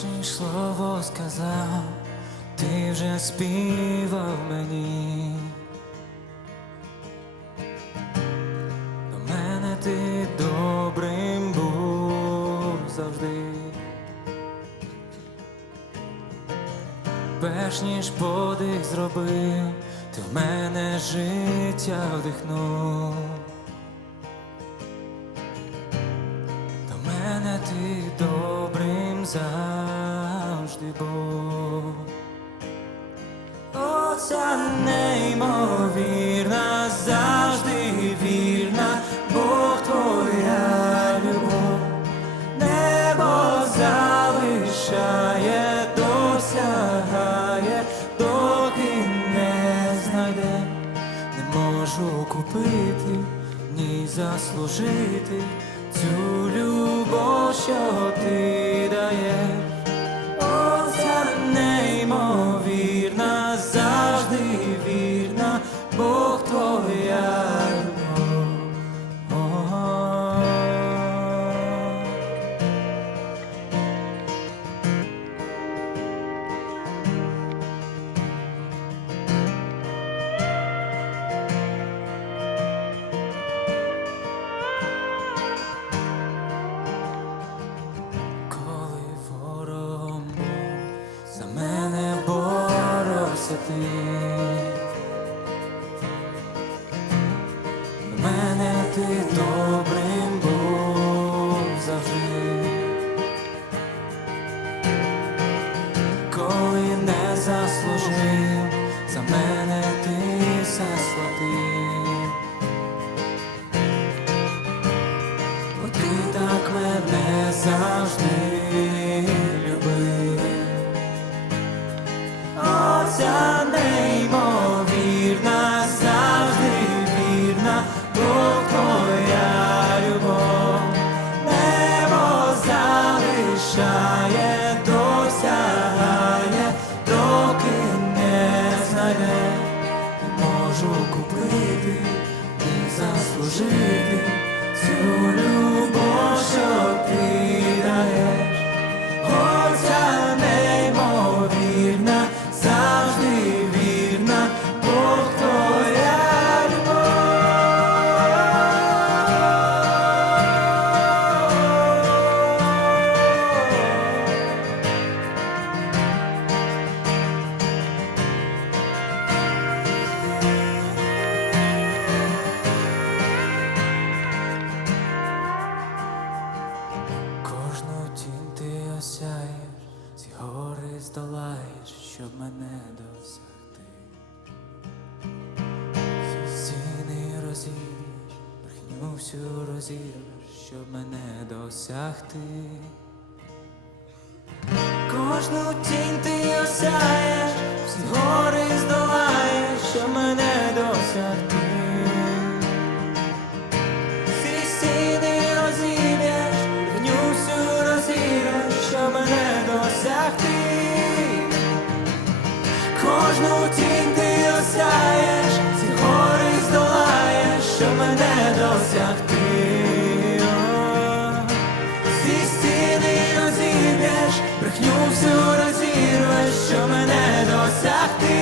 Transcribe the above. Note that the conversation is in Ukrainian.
ніж слово сказав, ти вже співав мені. До мене ти добрим був завжди. Перш ніж подих зробив, ти в мене життя вдихнув. До мене ти добрим завжди був. Оця неймовірна, завжди вірна, Бог твоя любов, небо залишає, досягає, доки не знайде, не можу купити, ні заслужити цю любов, що ти за мене боровся ти. До мене ти добрим був завжди. Коли не заслужив, за мене ти все сплатив. Бо ти так мене завжди Оця неймовірна, завжди вірна, Бог твоя любов, небо залишає, досягає, доки не не можу купити, не заслужити щоб мене досягти. Стіни розірвеш, брехню всю розірвеш, щоб мене досягти. Кожну тінь ти осяєш, всі гори здолаєш, щоб мене досягти. Кожну тінь ти осяєш, ці гори здолаєш, що мене досягти. Зі стіни розіб'єш, брехню всю розірвеш, що мене досягти.